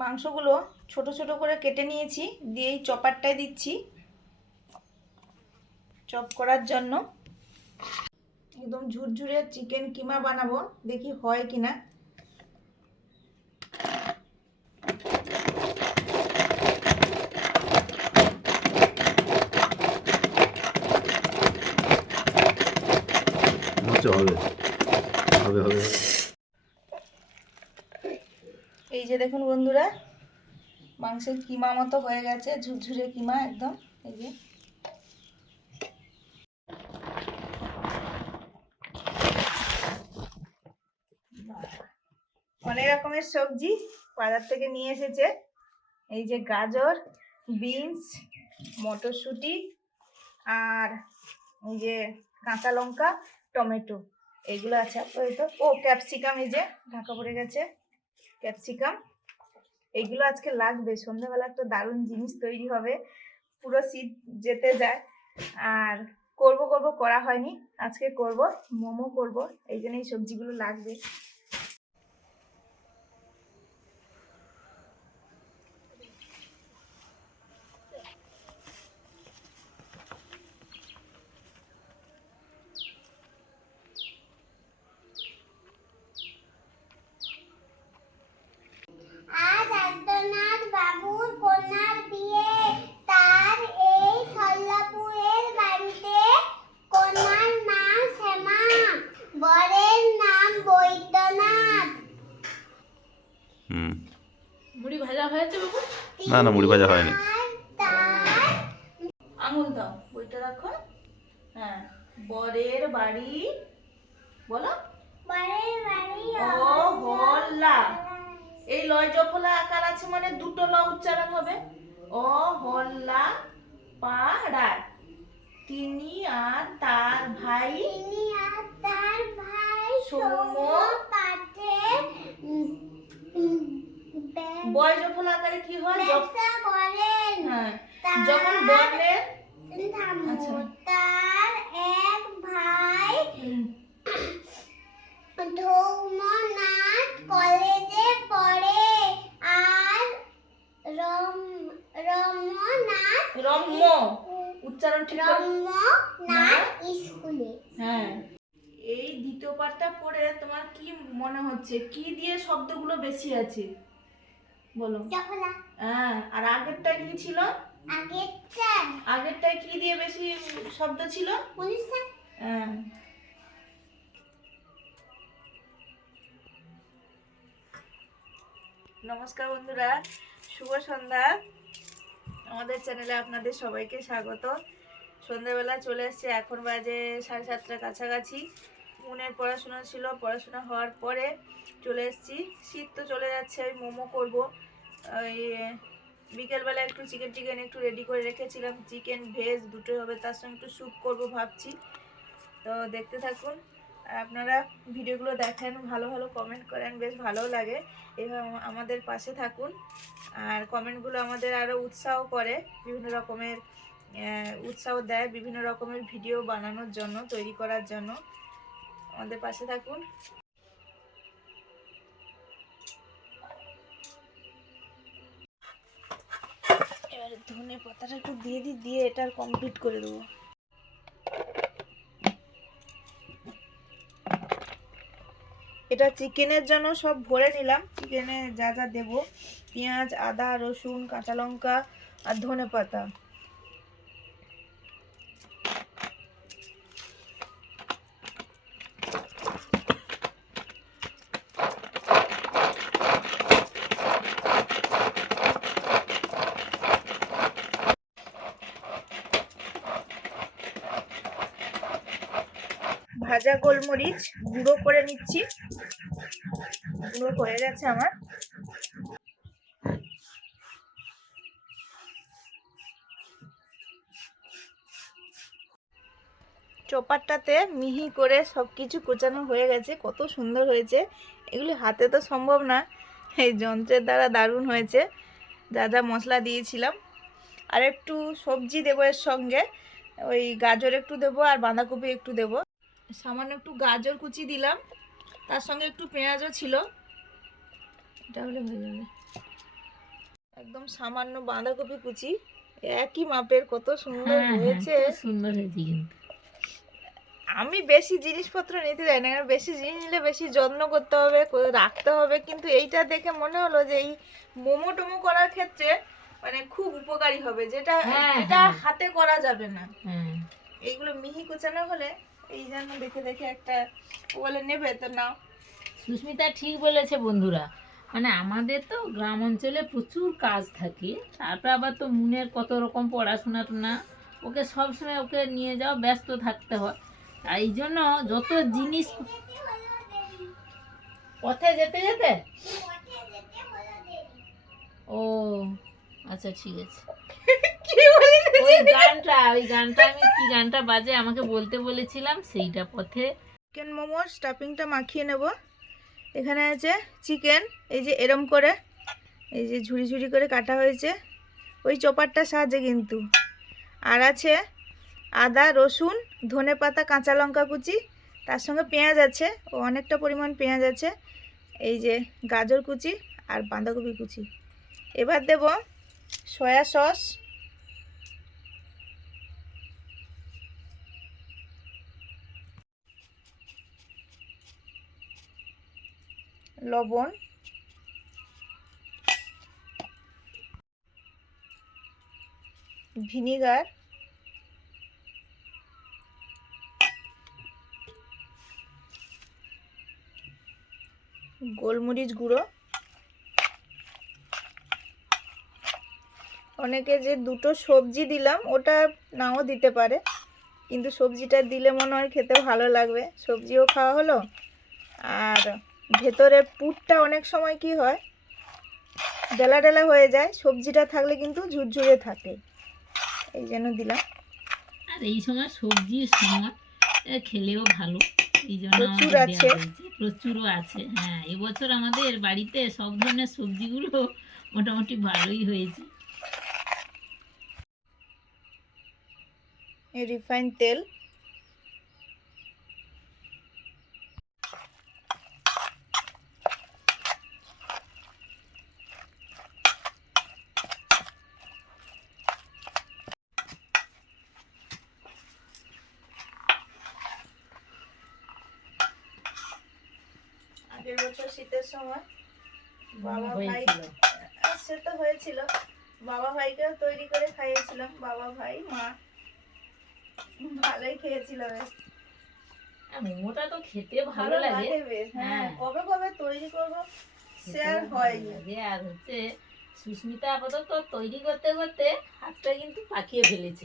মাংসগুলো ছোট ছোট করে কেটে নিয়েছি, দিয়ে এই চপারটায় দিচ্ছি চপ করার জন্য। একদম ঝুরঝুরে চিকেন কিমা বানাবো, দেখি হয় কিনা। এই যে দেখুন বন্ধুরা, মাংসের কিমা মতো হয়ে গেছে, ঝুরঝুরে কিমা একদম। এই যে অনেক রকমের সবজি বাজার থেকে নিয়ে এসেছে। এই যে গাজর, বিনস, মটরশুঁটি, আর এই যে কাঁচা লঙ্কা, টমেটো, এইগুলো আছে আপাতত। ও ক্যাপসিকাম, এই যে ঢাকা পড়ে গেছে ক্যাপসিকাম। এইগুলো আজকে লাগবে, সন্ধ্যাবেলা একটা দারুণ জিনিস তৈরি হবে, পুরো শীত যেতে যায়। আর করব করা হয়নি, আজকে করব, মোমো করব, এই জন্য এই সবজিগুলো লাগবে। আজ আদ্যনাথ বাবুর কন্যার বিয়ে, তার এই সল্লাপুরের বাড়িতে। কন্যার নাম শ্যামা, বরের নাম বৈদ্যনাথ। মুড়ি ভাজা হয়েছে বাবু? না মুড়ি ভাজা হয়নি। আঙুল দাও, বইটা রাখো। হ্যাঁ, বরের বাড়ি বলো। বরের বাড়ি ও হল্লা, এই লয় জফলা আকার আছে মানে দুটো ল উচ্চারণ হবে। ও হল্লা পাড়ায় তিনি আর তার ভাই সৌম্য পাঠে বয় জফলা আকারে কি হয়? ব্যবসা করেন। হ্যাঁ, যখন বর্ণের আচ্ছা, তার এক ভাই ধৌমনাথ কলেজে পড়ে, আর রম্য উচ্চারণ ঠিক করে। রম্যনাথ স্কুলে। হ্যাঁ, এই দ্বিতীয় পাঠটা পড়ে তোমার কি মনে হচ্ছে, কি দিয়ে শব্দগুলো বেশি আছে বলো? জফলা। হ্যাঁ, আর আগেরটায় কি ছিল? আগেরটায় কি দিয়ে বেশি শব্দ ছিল? অনুষ্ঠান। হ্যাঁ। নমস্কার বন্ধুরা, শুভ সন্ধ্যা। আমাদের চ্যানেলে আপনাদের সবাইকে স্বাগত। সন্ধ্যাবেলা চলে এসছে, এখন বাজে 7:30 কাছাকাছি। মনের পড়াশোনা ছিল, পড়াশোনা হওয়ার পরে চলে এসেছি। শীত তো চলে যাচ্ছে, আমি মোমো করবো। ওই বিকেলবেলা একটু চিকেন একটু রেডি করে রেখেছিলাম, চিকেন ভেজ দুটোই হবে, তার সঙ্গে একটু স্যুপ করবো ভাবছি। তো দেখতে থাকুন, আর আপনারা ভিডিওগুলো দেখেন, ভালো ভালো কমেন্ট করেন, বেশ ভালো লাগে। এভাবে আমাদের পাশে থাকুন, আর কমেন্টগুলো আমাদের আরও উৎসাহ করে, বিভিন্ন রকমের উৎসাহ দেয় বিভিন্ন রকমের ভিডিও বানানোর জন্য, তৈরি করার জন্য। আমাদের পাশে থাকুন। এবারে ধনে পাতাটা একটু দিয়ে এটা কমপ্লিট করে দেবো। এটা চিকেনের জন্য সব ভরে নিলাম। চিকেনে যা যা দেবো, পেঁয়াজ, আদা, রসুন, কাঁচা লঙ্কা আর ধনে পাতা। ভাজা গোলমরিচ গুঁড়ো করে নিচ্ছি, গুঁড়ো হয়ে গেছে আমার। চপারটাতে মিহি করে সব কিছু কোচানো হয়ে গেছে, কত সুন্দর হয়েছে। এগুলি হাতে তো সম্ভব না, এই যন্ত্রের দ্বারা দারুণ হয়েছে। যা যা মশলা দিয়েছিলাম, আর একটু সবজি দেবো এর সঙ্গে, ওই গাজর একটু দেবো আর বাঁধাকপি একটু দেবো। সামান্য একটু গাজর কুচি দিলাম, তার সঙ্গে একটু পেঁয়াজও ছিল, এটা হলে হয়ে যাবে। একদম সামান্য বাঁধাকপি কুচি, একই মাপের, কত সুন্দর হয়েছে। সুন্দর হয়েছে কিন্তু। আমি বেশি জিনিসপত্র নিতে যাই না, কারণ বেশি জিনিস নিলে বেশি যত্ন করতে হবে, রাখতে হবে, কিন্তু এইটা দেখে মনে হলো যে এই মোমো টোমো করার ক্ষেত্রে মানে খুব উপকারী হবে, যেটা যেটা হাতে করা যাবে না। এইগুলো মিহি কুচানো হলে এই জন্য দেখে দেখে একটা বলে নেবে তো নাও। সুস্মিতা ঠিক বলেছে বন্ধুরা, মানে আমাদের তো গ্রাম অঞ্চলে প্রচুর কাজ থাকে, তারপর আবার তো মুনের কত রকম পড়াশোনা না, ওকে সবসময় ওকে নিয়ে যাও, ব্যস্ত থাকতে হয়, তাই জন্য যত জিনিস পথে যেতে যেতে। ও আচ্ছা ঠিক আছে। ওই গানটা আমি কি গানটা বাজে আমাকে বলতে বলেছিলাম, সেইটা পথে। চিকেন মোমোর স্টাফিংটা মাখিয়ে নেব। এখানে আছে চিকেন, এই যে এরম করে, এই যে ঝুড়ি ঝুড়ি করে কাটা হয়েছে ওই চপারটার সাহায্যে কিন্তু। আর আছে আদা, রসুন, ধনেপাতা, কাঁচা লঙ্কা কুচি, তার সঙ্গে পেঁয়াজ আছে, ও অনেকটা পরিমাণ পেঁয়াজ আছে, এই যে গাজর কুচি আর বাঁধাকপি কুচি। এবার দেব সয়া সস, লবণ, ভিনিগার, গোলমরিচ গুঁড়ো। অনেকে যে দুটো সবজি দিলাম ওটা নাও দিতে পারে, কিন্তু সবজিটা দিলে মনে হয় খেতে ভালো লাগবে, সবজিও খাওয়া হলো। আর ভেতরে পুরটা অনেক সময় কি হয় ডেলা ডেলা হয়ে যায়, সবজিটা থাকলে কিন্তু ঝুরঝুরে থাকে, এই জন্য দিলাম। আর এই সময় সবজির সময় খেলেও ভালো, এই জন্য প্রচুর আছে, প্রচুরও আছে। হ্যাঁ, এবছর আমাদের বাড়িতে সব ধরনের সবজিগুলো মোটামুটি ভালোই হয়েছে। রিফাইন তেল, আগের বছর শীতের সময় বাবা ভাই, সে তো হয়েছিল, বাবা ভাইকেও তৈরি করে খাইয়েছিলাম, বাবা ভাই মা ভালোই খেয়েছিল বেশ। মোমোটা তো খেতে ভালো লাগে বেশ। হ্যাঁ, কবে কবে তৈরি করবো সে আর হয়নি। আর হচ্ছে সুস্মিতা আপাতত তৈরি করতে করতে হাতটা কিন্তু পাকিয়ে ফেলেছে।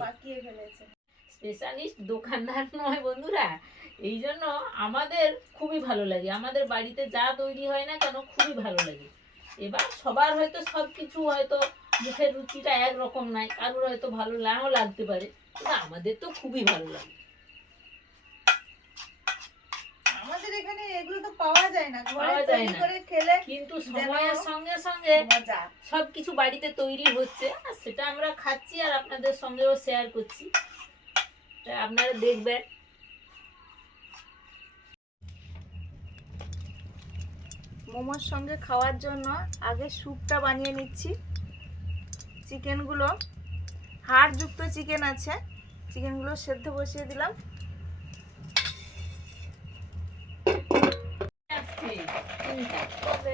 স্পেশালিস্ট দোকানদার নয় বন্ধুরা, এই জন্য আমাদের খুবই ভালো লাগে, আমাদের বাড়িতে যা তৈরি হয় না কেন খুবই ভালো লাগে। এবার সবার হয়তো সব কিছু হয়তো মুখের রুচিটা একরকম নাই, কারোর হয়তো ভালো নাও লাগতে পারে, কিন্তু আমাদের তো খুবই ভালো লাগে। আমাদের এখানে এগুলো তো পাওয়া যায় না, ঘরে তৈরি করে খেলে, কিন্তু সময়ের সঙ্গে সঙ্গে সবকিছু বাড়িতে তৈরি হচ্ছে, আর সেটা আমরা খাচ্ছি আর আপনাদের সঙ্গেও শেয়ার করছি, আপনারা দেখবেন। মোমোর সঙ্গে খাওয়ার জন্য আগে স্যুপটা বানিয়ে নিচ্ছি। চিকেনগুলো হাড়যুক্ত চিকেন আছে, চিকেনগুলো সেদ্ধ বসিয়ে দিলাম।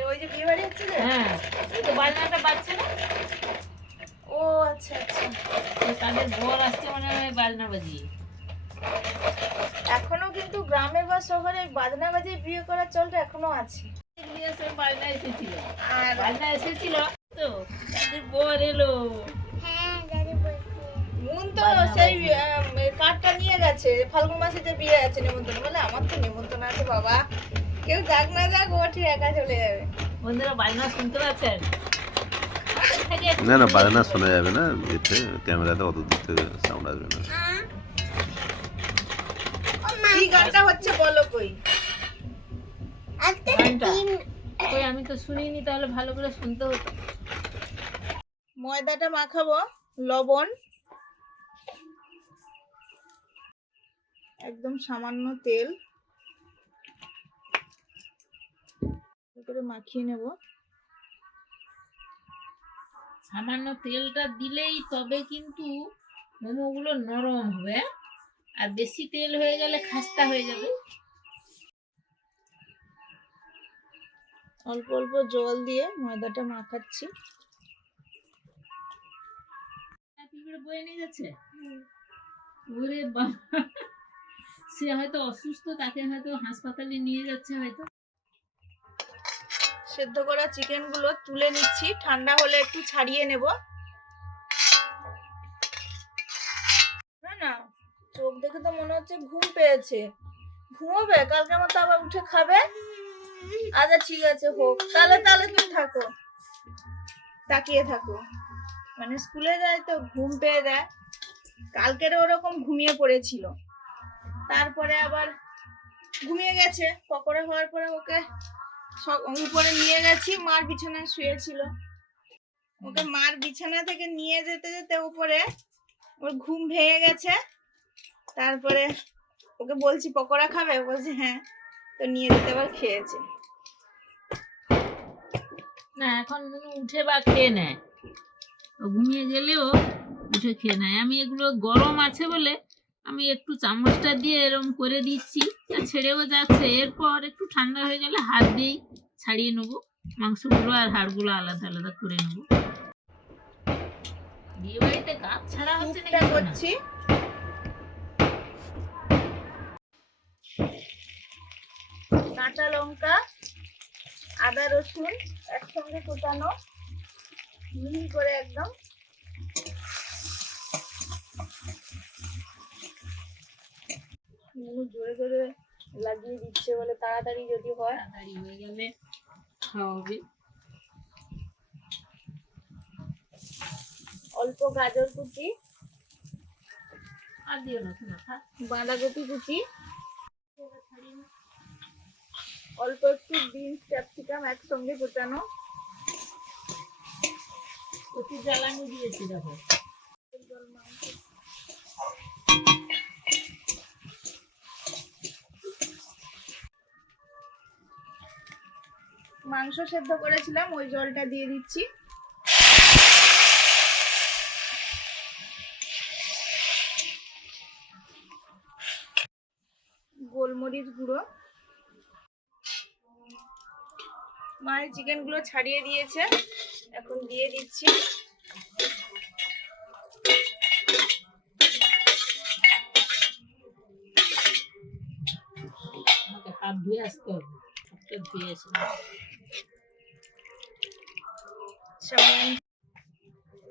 ওই যে বিয়ে বাড়ি হচ্ছে, হ্যাঁ তো বাজনাটা বাজছে না। ও আচ্ছা আচ্ছা, তাদের বর আসছে মনে হয় বাজনা বাজিয়ে। এখনো কিন্তু গ্রামে বা শহরে বাজনা বাজিয়ে বিয়ে করার চলটা এখনো আছে। বাজনা এসেছিল, আর বাজনা এসেছিল তো তাদের বর এলো। মুন তো সেই কার্ডটা নিয়ে গেছে, ফাল্গুন মাসে যে বিয়ে আছে নেমন্তন্ন, বলে আমার তো নেমন্তন্ন আছে বাবা, কেউ যাক না যাক ও ঠিক একা চলে যাবে। বন্ধুরা বাজনা শুনতে পাচ্ছেন? না না, বাজনা শোনা যাবে না, এতে ক্যামেরাতে অত দূর থেকে সাউন্ড আসবে না। কি গানটা হচ্ছে বলো কই? কই আমি তো শুনিনি, তাহলে ভালো করে শুনতে হতো। ময়দাটা মাখাবো, লবণ, একদম সামান্য তেল করে মাখিয়ে নেব। সামান্য তেলটা দিলেই তবে কিন্তু মোমোগুলো নরম হবে, আর বেশি তেল হয়ে গেলে খাস্তা হয়ে যাবে। অল্প অল্প জল দিয়ে ময়দাটা মাখাচ্ছি। কি করে বয়ে নিয়ে যাচ্ছে? ওরে বাবা, সে হয়তো অসুস্থ, তাকে হয়তো হাসপাতালে নিয়ে যাচ্ছে হয়তো। সেদ্ধ করা চিকেনগুলো তুলে নিচ্ছি, ঠান্ডা হলে একটু ছাড়িয়ে নেব। না না, চোখ দেখে তো মনে হচ্ছে ঘুম পেয়েছে। ঘুমোবে, কালকে মতো আবার উঠে খাবে। আচ্ছা ঠিক আছে, হোক তাহলে। তাহলে তুমি থাকো, তাকিয়ে থাকো। মানে স্কুলে যায় তো ঘুম পেয়ে যায়। কালকের ওরকম ঘুমিয়ে পড়েছিল, তারপরে আবার ঘুমিয়ে গেছে। পকোড়া হওয়ার পরে ওকে উপরে নিয়ে গেছি, মার বিছানায় শুয়েছিল। ওকে মার বিছানা থেকে নিয়ে যেতে যেতে উপরে ওর ঘুম ভেঙে গেছে। তারপরে ওকে বলছি পকোড়া খাবে, বলছে হ্যাঁ, তো নিয়ে যেতে আবার খেয়েছে। না, এখন উঠে বা খেয়ে নেয়, ও ঘুমিয়ে গেলেও উঠে খেয়ে নেয়। আমি এগুলো গরম আছে বলে আমি একটু চামচটা দিয়ে এরকম করে দিচ্ছি, আর ছেড়েও যাচ্ছে। এরপর একটু ঠান্ডা হয়ে গেলে হাত দিয়েই ছাড়িয়ে নেবো, মাংসগুলো আর হাড়গুলো আলাদা আলাদা করে নেবো। বিয়ে বাড়িতে কাজ ছাড়া হচ্ছে না করছি। কাঁচা লঙ্কা, আদা রসুন একসঙ্গে কুচানো, মিহি করে একদম। জোরে জোরে লাগিয়ে দিচ্ছে বলে তাড়াতাড়ি যদি হয়। তাড়াতাড়ি হয়ে গেলে খাওয়া হবে। অল্প গাজর কুচি, আর দিও না, শোনা থাক। বাঁধাকপি কুচি, অল্প একটু বিনস ক্যাপসিকাম একসঙ্গে কুচানো। প্রচুর জ্বালানি দিয়েছি দেখো। মাংস সেদ্ধ করেছিলাম, ওই জলটা দিয়ে দিচ্ছি। গোলমরিচ গুঁড়ো। মায়ের চিকেন গুলো ছাড়িয়ে দিয়েছে, এখন দিয়ে দিচ্ছি। আমাকে হাত ধুয়ে আসতে হবে, হাতটা ধুয়ে এসে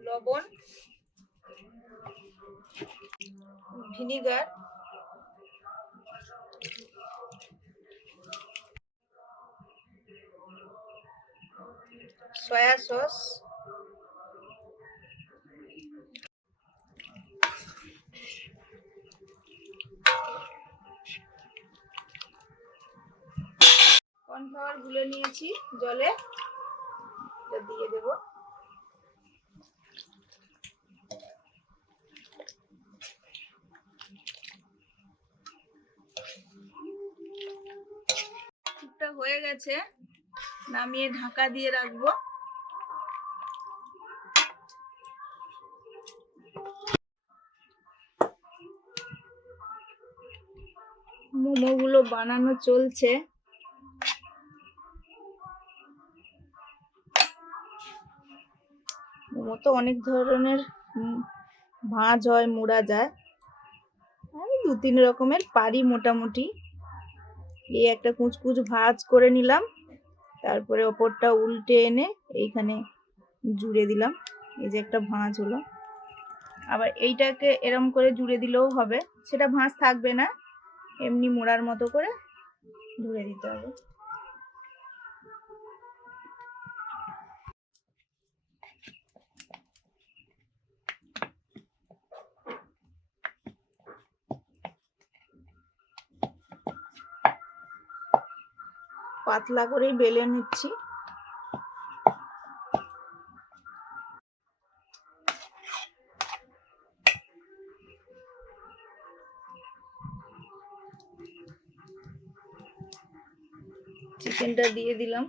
লবণ, ভিনিগার, সয়া সস, কর্নফ্লাওয়ার গুলে নিয়েছি জলে, এটা দিয়ে দেব। টুকটা হয়ে গেছে, নামিয়ে ঢাকা দিয়ে রাখবো। মোমোগুলো বানানো চলছে। মোমো তো অনেক ধরনের ভাঁজ হয়, মোড়া যায়। আমি 2-3 রকমের পারি মোটামুটি। এই একটা কুচকুচ ভাঁজ করে নিলাম, তারপরে ওপরটা উল্টে এনে এইখানে জুড়ে দিলাম। এই যে একটা ভাঁজ হলো। আবার এইটাকে এরম করে জুড়ে দিলেও হবে, সেটা ভাঁজ থাকবে না, এমনি মোড়ার মতো করে জুড়ে দিতে হবে। পাতলা করেই বেলে নিচ্ছি। চিকেনটা দিয়ে দিলাম।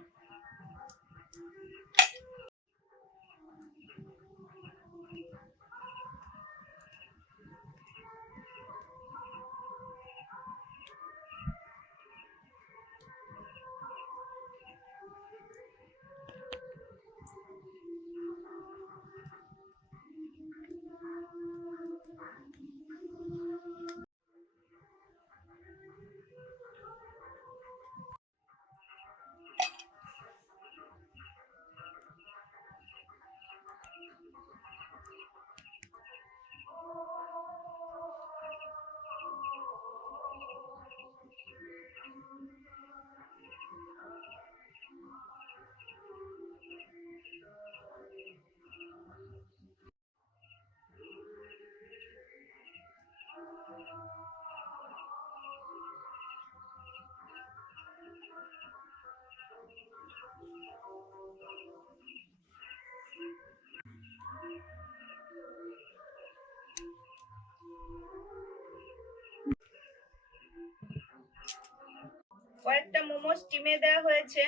কয়েকটা মোমো স্টিমে দেওয়া হয়েছে।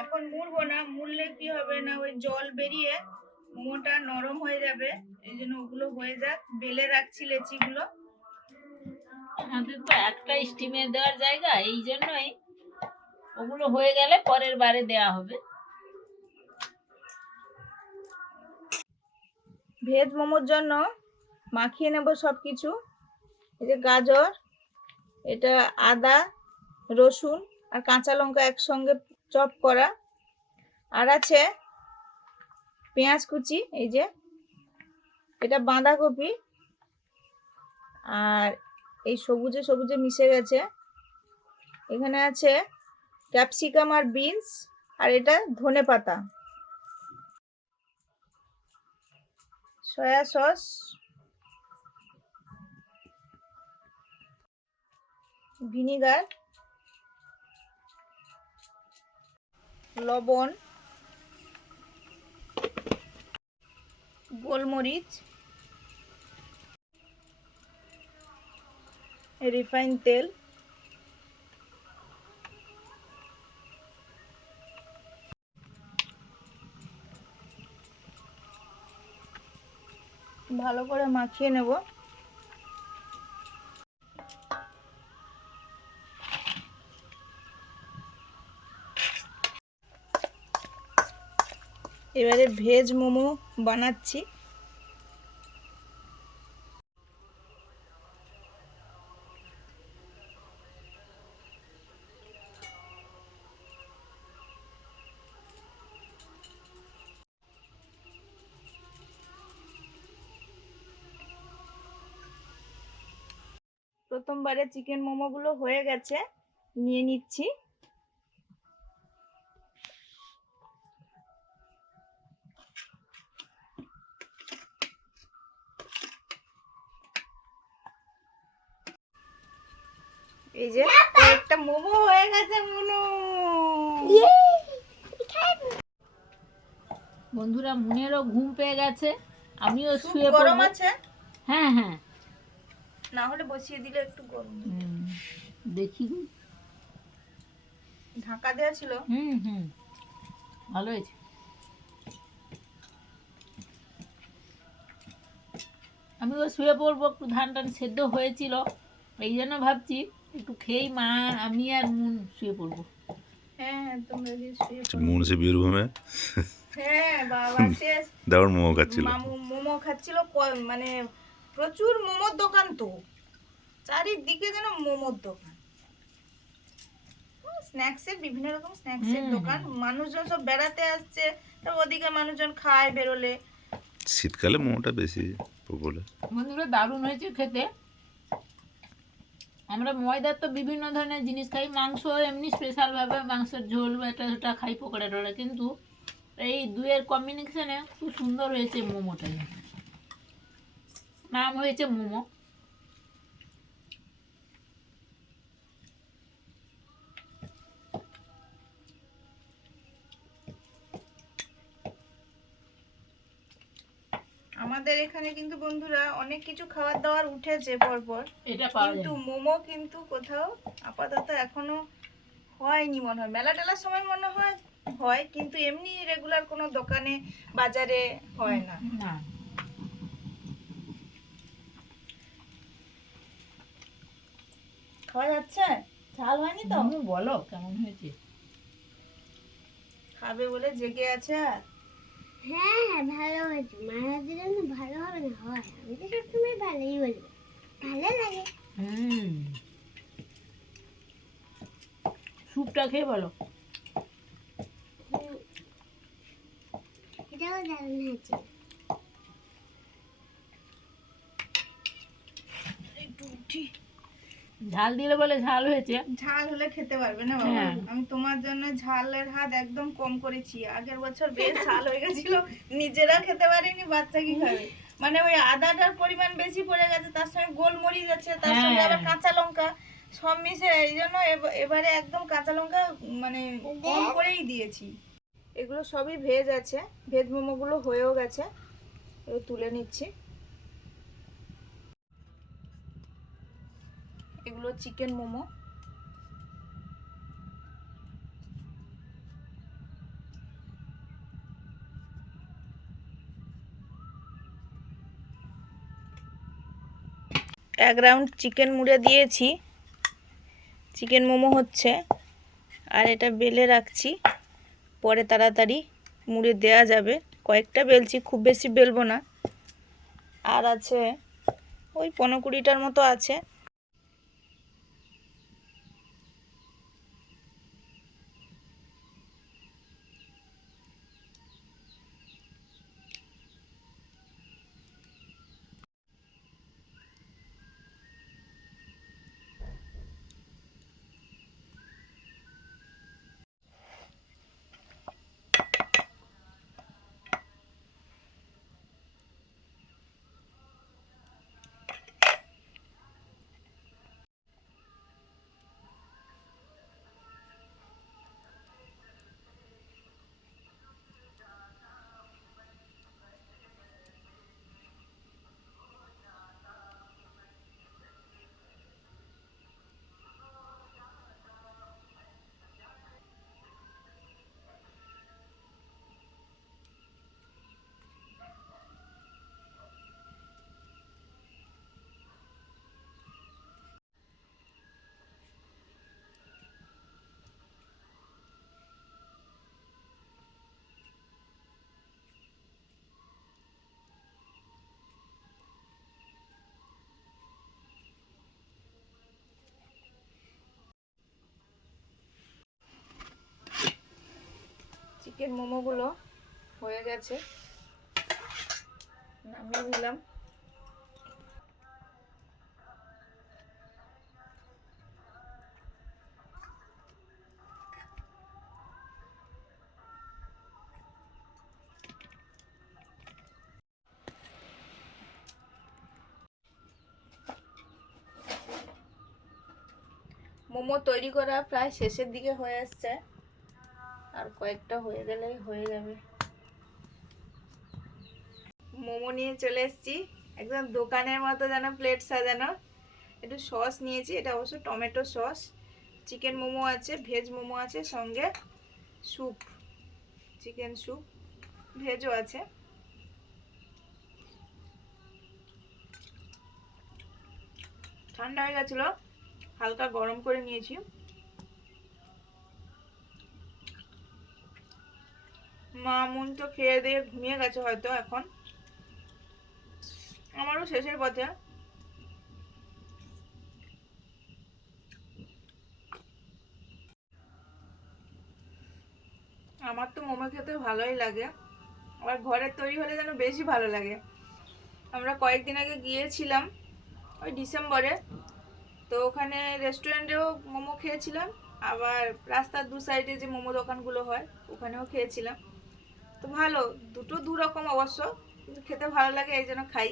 এখন মুড়বো না, মুড়লে কি হবে না ওই জল বেরিয়ে মোমোটা নরম হয়ে যাবে, এই জন্য ওগুলো হয়ে যাক। বেলে রাখছি লেচিগুলো। আমাদের তো একটা স্টিমে দেওয়ার জায়গা, এই জন্যই ওগুলো হয়ে গেলে পরের বারে দেওয়া হবে। ভেজ মোমোর জন্য মাখিয়ে নেব সব কিছু। এই যে গাজর, এটা আদা, রসুন আর কাঁচা লঙ্কা একসঙ্গে চপ করা, আর আছে পেঁয়াজ কুচি, এই যে এটা বাঁধাকপি, আর এই সবুজে সবুজে মিশে গেছে, এখানে আছে ক্যাপসিকাম আর বিনস, আর এটা ধনেপাতা, সয়া সস, ভিনিগার, লবণ, গোলমরিচ, রিফাইন তেল, ভালো করে মাখিয়ে নেব। এবারে ভেজ মোমো বানাচ্ছি। প্রথমবারে চিকেন মোমোগুলো হয়ে গেছে, নিয়ে নিচ্ছি। এই যে একটা মোমো হয়ে গেছে মুনু। বন্ধুরা, মুনেরও ঘুম পেয়ে গেছে, আমিও শুয়ে গরম পড়বো। আছে, হ্যাঁ হ্যাঁ, না হলে বসিয়ে দিলে একটু গরম। দেখি। ঢাকা দেওয়া ছিল। ভালো হয়েছে। আমিও শুয়ে পড়বো, একটু ধান টান সেদ্ধ হয়েছিল, এই জন্য ভাবছি একটু খেয়েই মা আমি আর মুন শুয়ে পড়বো। হ্যাঁ হ্যাঁ, তোমরা যে শুয়ে মুন সে বীরভূমে হ্যাঁ বাবা শেষ দারুণ মোমো খাচ্ছিল। মামু মোমো খাচ্ছিল, মানে প্রচুর মোমোর দোকান, তো চারিদিকে যেন মোমোর দোকান, স্ন্যাক্সের বিভিন্ন রকম স্ন্যাক্সের দোকান, মানুষজন সব বেড়াতে আসছে, তো ওদিকে মানুষজন খায় বেরোলে। শীতকালে মোমোটা বেশি পপুলার। বন্ধুরা, দারুণ হয়েছে খেতে। আমরা ময়দার তো বিভিন্ন ধরনের জিনিস খাই, মাংস এমনি স্পেশালভাবে মাংসের ঝোল এটা ওটা খাই, পকোড়া টোড়া, কিন্তু এই দুয়ের কম্বিনেশনে খুব সুন্দর হয়েছে মোমোটা। নাম হয়েছে মোমো। আমাদের এখানে কিন্তু বন্ধুরা অনেক কিছু খাবার দাবার উঠেছে পরপর, এটা পাওয়া কিন্তু যায়। মোমো কিন্তু কোথাও আপাতত এখনো হয়নি মনে হয়। মেলা টেলার সময় মনে হয় হয়, কিন্তু এমনি রেগুলার কোনো দোকানে বাজারে হয় না। না, খাওয়া যাচ্ছে? ঝাল হয়নি তো? মোমো বলো কেমন হয়েছে? খাবে বলে জেগে আছে। আর হ্যাঁ হ্যাঁ, ভালো হয়েছে। মায়ের জন্য ভালো হবে না হয়, আমি তো সবসময় ভালোই বলবো, ভালো লাগে। স্যুপটা খেয়ে বলো। এটাও দারুণ হয়েছে। একটু উঠি, ঝাল দিলে বলে ঝাল হয়েছে। ঝাল হলে খেতে পারবে না বাবা। হ্যাঁ। আমি তোমার জন্য ঝালের হাত একদম কম করেছি। আগের বছর বেশ ঝাল হয়ে গেছিল, নিজেরা খেতে পারিনি, বাচ্চা কি খাবে। মানে ওই আদাটার পরিমাণ বেশি পড়ে গেছে, তার সঙ্গে গোলমরিচ আছে, তার সঙ্গে আবার কাঁচা লঙ্কা, সব মিশে, এই জন্য এবারে একদম কাঁচা লঙ্কা মানে কম করেই দিয়েছি। এগুলো সবই ভেজ আছে, ভেজ মোমোগুলো হয়েও গেছে, এগুলো তুলে নিচ্ছি। এগুলো চিকেন মোমো। এক রাউন্ড চিকেন মুড়ে দিয়েছি, চিকেন মোমো হচ্ছে। আর এটা বেলে রাখছি, পরে তাড়াতাড়ি মুড়ে দেয়া যাবে। কয়েকটা বেলছি, খুব বেশি বেলবো না। আর আছে ওই 15-20টার মতো আছে। চিকেন মোমোগুলো হয়ে গেছে, নামিয়ে নিলাম। মোমো তৈরি করা প্রায় শেষের দিকে হয়ে আসছে, আর কয়েকটা হয়ে গেলেই হয়ে যাবে। মোমো নিয়ে চলে এসেছি, একদম দোকানের মতো যেন প্লেট সাজানো। একটু সস নিয়েছি, এটা অবশ্য টমেটো সস। চিকেন মোমো আছে, ভেজ মোমো আছে, সঙ্গে স্যুপ, চিকেন স্যুপ, ভেজও আছে। ঠান্ডা হয়ে গেছিল, হালকা গরম করে নিয়েছি। মামুন তো খেয়ে দিয়ে ঘুমিয়ে গেছে হয়তো এখন, আমারও শেষের পথে। আমার তো মোমো খেতে ভালোই লাগে, আবার ঘরের তৈরি হলে যেন বেশি ভালো লাগে। আমরা কয়েকদিন আগে গিয়েছিলাম ওই ডিসেম্বরে, তো ওখানে রেস্টুরেন্টেও মোমো খেয়েছিলাম, আবার রাস্তার দু সাইডে যে মোমো দোকানগুলো হয় ওখানেও খেয়েছিলাম। তো ভালো, দুটো দু রকম অবশ্য, কিন্তু খেতে ভালো লাগে, এই জন্য খাই।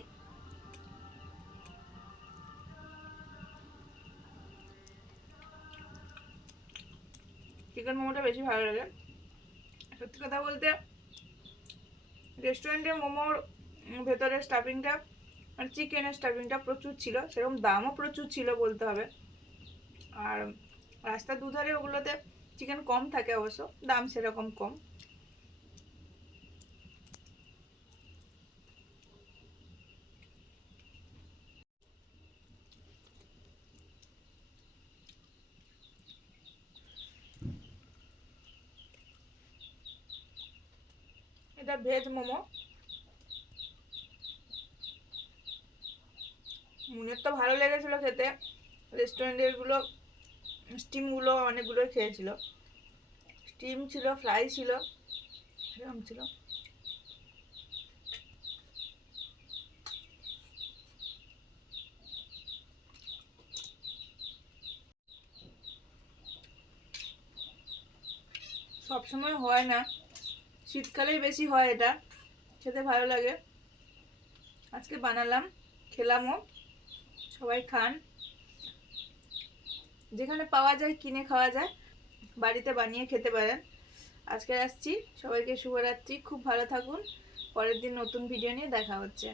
চিকেন মোমোটা বেশি ভালো লাগে। সত্যি কথা বলতে রেস্টুরেন্টের মোমোর ভেতরে স্টাফিংটা, মানে চিকেনের স্টাফিংটা প্রচুর ছিল, সেরকম দামও প্রচুর ছিল বলতে হবে। আর রাস্তার দুধারে ওগুলোতে চিকেন কম থাকে, অবশ্য দাম সেরকম কম। এটা ভেজ মোমো। মনের তো ভালো লেগেছিলো খেতে, রেস্টুরেন্টের গুলো স্টিমগুলো অনেকগুলোই খেয়েছিল, স্টিম ছিল, ফ্রাই ছিল, এরকম ছিল। সবসময় হয় না, শীতকালেই বেশি হয়, এটা খেতে ভালো লাগে। আজকে বানালাম, খেলামও। সবাই খান, যেখানে পাওয়া যায় কিনে খাওয়া যায়, বাড়িতে বানিয়ে খেতে পারেন। আজকে আসছি, সবাইকে শুভরাত্রি, খুব ভালো থাকুন। পরের দিন নতুন ভিডিও নিয়ে দেখা হচ্ছে।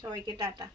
সবাইকে টাটা।